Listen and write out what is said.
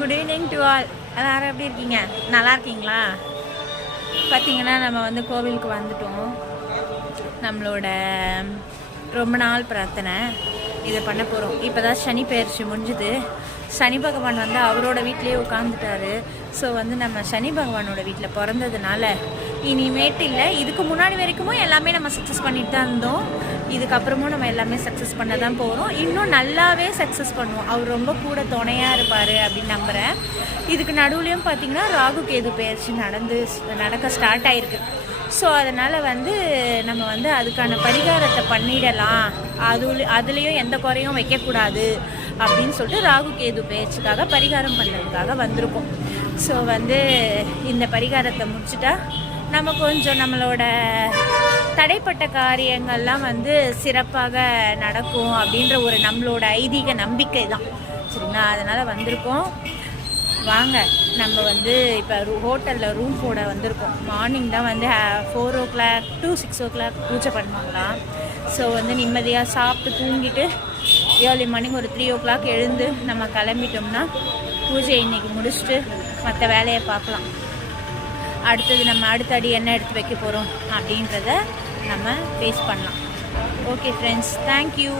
Good evening to all. எல்லாரும் எப்படி இருக்கீங்க? நல்லா இருக்கீங்களா? பார்த்தீங்கன்னா நம்ம வந்து கோவிலுக்கு வந்துட்டோம். நம்மளோட ரொம்ப நாள் பிரார்த்தனை இதை பண்ண போகிறோம். இப்போ தான் சனி பெயர்ச்சி முடிஞ்சுது. சனி பகவான் வந்து அவரோட வீட்லேயே உட்காந்துட்டாரு. ஸோ வந்து நம்ம சனி பகவானோட வீட்டில் பிறந்ததுனால இனிமேட்டு இல்லை, இதுக்கு முன்னாடி வரைக்கும் எல்லாமே நம்ம சக்ஸஸ் பண்ணிட்டு தான் இருந்தோம். இதுக்கப்புறமும் நம்ம எல்லாமே சக்ஸஸ் பண்ண தான் போகிறோம். இன்னும் நல்லாவே சக்ஸஸ் பண்ணுவோம். அவர் ரொம்ப கூட துணையாக இருப்பார் அப்படின்னு நம்புகிறேன். இதுக்கு நடுவுலையும் பார்த்திங்கன்னா ராகு கேது பெயர்ச்சி நடக்க ஸ்டார்ட் ஆகிருக்கு. ஸோ அதனால் வந்து நம்ம வந்து அதுக்கான பரிகாரத்தை பண்ணிடலாம், அதுலேயும் எந்த குறையும் வைக்கக்கூடாது அப்படின்னு சொல்லிட்டு ராகு கேது பெயர்ச்சிக்காக பரிகாரம் பண்ணுறதுக்காக வந்திருக்கோம். ஸோ வந்து இந்த பரிகாரத்தை முடிச்சுட்டா நம்ம கொஞ்சம் நம்மளோட தடைப்பட்ட காரியங்கள்லாம் வந்து சிறப்பாக நடக்கும் அப்படின்ற ஒரு நம்மளோட ஐதீக நம்பிக்கை தான். சரிங்களா? அதனால் வந்திருக்கோம். வாங்க, நம்ம வந்து இப்போ ஹோட்டலில் ரூம் போட வந்திருக்கோம். மார்னிங் தான் வந்து 4 o'clock to 6 o'clock பூஜை பண்ணுவாங்களாம். ஸோ வந்து நிம்மதியாக சாப்பிட்டு தூங்கிட்டு ஏர்லி மார்னிங் ஒரு 3 o'clock எழுந்து நம்ம கிளம்பிட்டோம்னா பூஜை இன்றைக்கி முடிச்சுட்டு மற்ற வேலையை பார்க்கலாம். அடுத்தது நம்ம அடுத்த அடி என்ன எடுத்து வைக்க போகிறோம் அப்படின்றத நம்ம ஃபேஸ் பண்ணலாம். Okay friends, thank you.